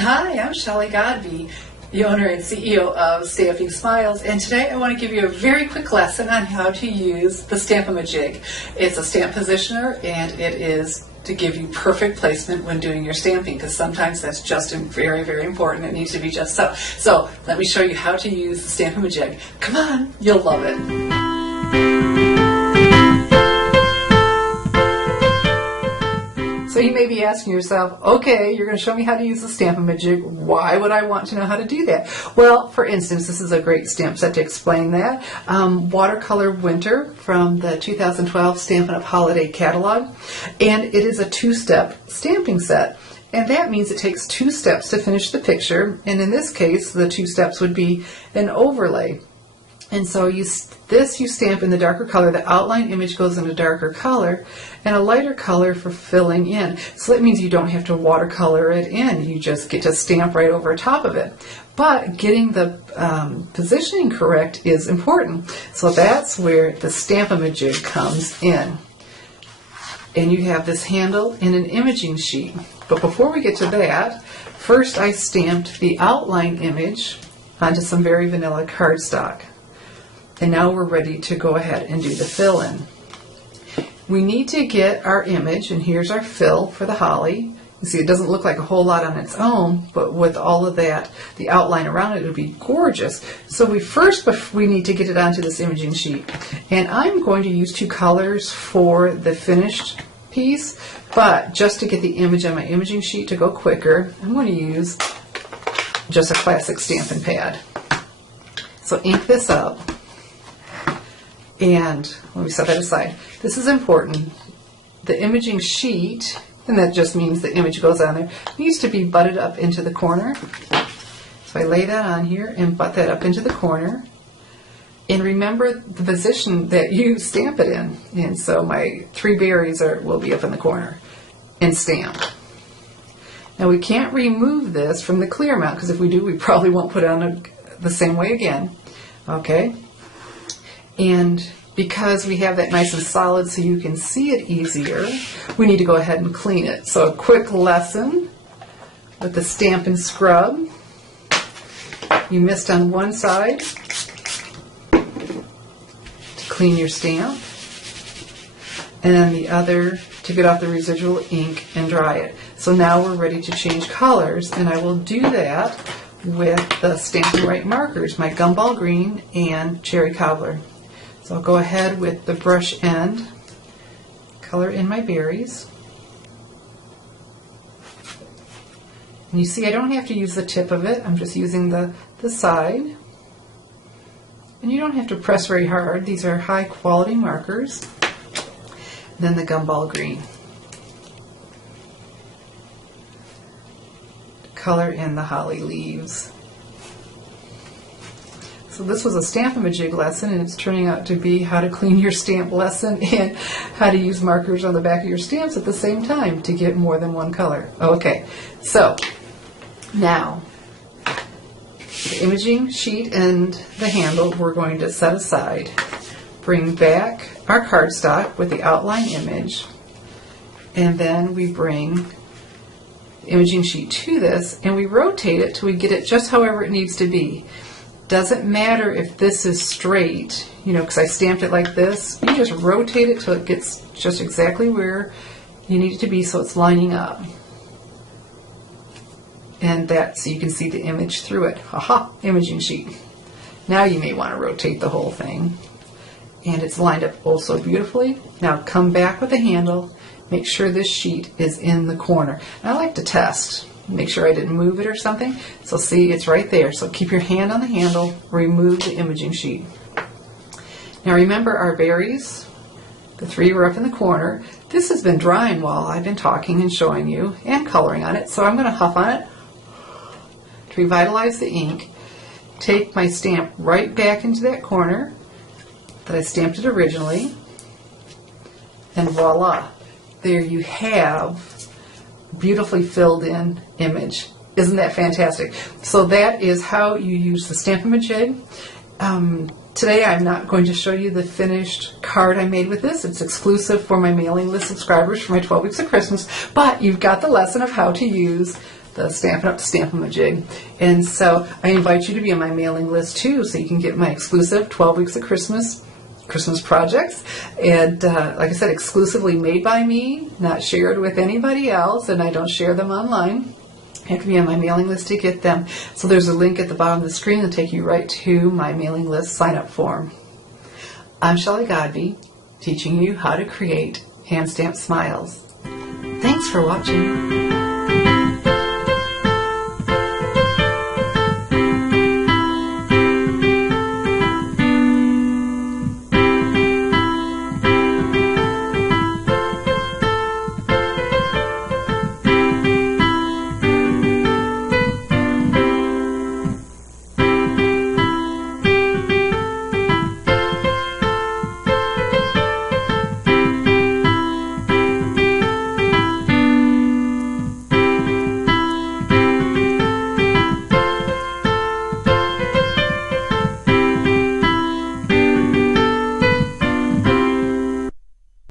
Hi, I'm Shelley Godby, the owner and CEO of Stamping Smiles, and today I want to give you a very quick lesson on how to use the Stamp-a-ma-jig. It's a stamp positioner, and it is to give you perfect placement when doing your stamping, because sometimes that's just very, very important. It needs to be just so. So let me show you how to use the Stamp-a-ma-jig. Come on, you'll love it. So you may be asking yourself, okay, you're going to show me how to use the Stamp-a-ma-jig. Why would I want to know how to do that? Well, for instance, this is a great stamp set to explain that. Watercolor Winter from the 2012 Stampin' Up! Holiday Catalog. And it is a two-step stamping set. And that means it takes 2 steps to finish the picture. And in this case, the 2 steps would be an overlay. And so you stamp in the darker color, the outline image goes in a darker color, and a lighter color for filling in. So that means you don't have to watercolor it in, you just get to stamp right over top of it. But getting the positioning correct is important. So that's where the Stamp-a-ma-jig comes in. And you have this handle in an imaging sheet. But before we get to that, first I stamped the outline image onto some very vanilla cardstock. And now we're ready to go ahead and do the fill-in. We need to get our image, and here's our fill for the holly. You see, it doesn't look like a whole lot on its own, but with all of that, the outline around it would be gorgeous. So we need to get it onto this imaging sheet. And I'm going to use 2 colors for the finished piece, but just to get the image on my imaging sheet to go quicker, I'm going to use just a classic Stampin' pad. So ink this up. And let me set that aside. This is important. The imaging sheet, and that just means the image goes on there, needs to be butted up into the corner. So I lay that on here and butt that up into the corner. And remember the position that you stamp it in. And so my 3 berries will be up in the corner and stamped. Now we can't remove this from the clear mount, because if we do, we probably won't put it on the same way again. Okay? And because we have that nice and solid so you can see it easier, we need to go ahead and clean it. So a quick lesson with the Stampin' Scrub. You mist on one side to clean your stamp, and then the other to get off the residual ink and dry it. So now we're ready to change colors, and I will do that with the Stampin' Right markers, my Gumball Green and Cherry Cobbler. So I'll go ahead with the brush end, color in my berries. And you see I don't have to use the tip of it, I'm just using the side. And you don't have to press very hard, these are high quality markers. Then the Gumball Green. Color in the holly leaves. So this was a Stamp-a-ma-jig lesson, and it's turning out to be how to clean your stamp lesson and how to use markers on the back of your stamps at the same time to get more than one color. Okay, so now the imaging sheet and the handle we're going to set aside. Bring back our cardstock with the outline image, and then we bring the imaging sheet to this, and we rotate it till we get it just however it needs to be. Doesn't matter if this is straight, you know, because I stamped it like this. You just rotate it till it gets just exactly where you need it to be so it's lining up. And so you can see the image through it. Aha, imaging sheet. Now you may want to rotate the whole thing. And it's lined up oh so beautifully. Now come back with the handle. Make sure this sheet is in the corner. And I like to test. Make sure I didn't move it or something. So see, it's right there. So keep your hand on the handle, remove the imaging sheet. Now remember our berries, the 3 were up in the corner. This has been drying while I've been talking and showing you and coloring on it. So I'm going to huff on it to revitalize the ink. Take my stamp right back into that corner that I stamped it originally, and voila, there you have beautifully filled in image. Isn't that fantastic? So that is how you use the Stamp-a-ma-jig. Today I'm not going to show you the finished card I made with this. It's exclusive for my mailing list subscribers for my 12 weeks of Christmas, but you've got the lesson of how to use the Stampin' Up! Stamp-a-ma-jig. And so I invite you to be on my mailing list too, so you can get my exclusive 12 Weeks of Christmas projects. And like I said, exclusively made by me, not shared with anybody else, and I don't share them online. You have to be on my mailing list to get them. So there's a link at the bottom of the screen that'll take you right to my mailing list sign-up form. I'm Shelley Godby, teaching you how to create hand-stamped smiles. Thanks for watching.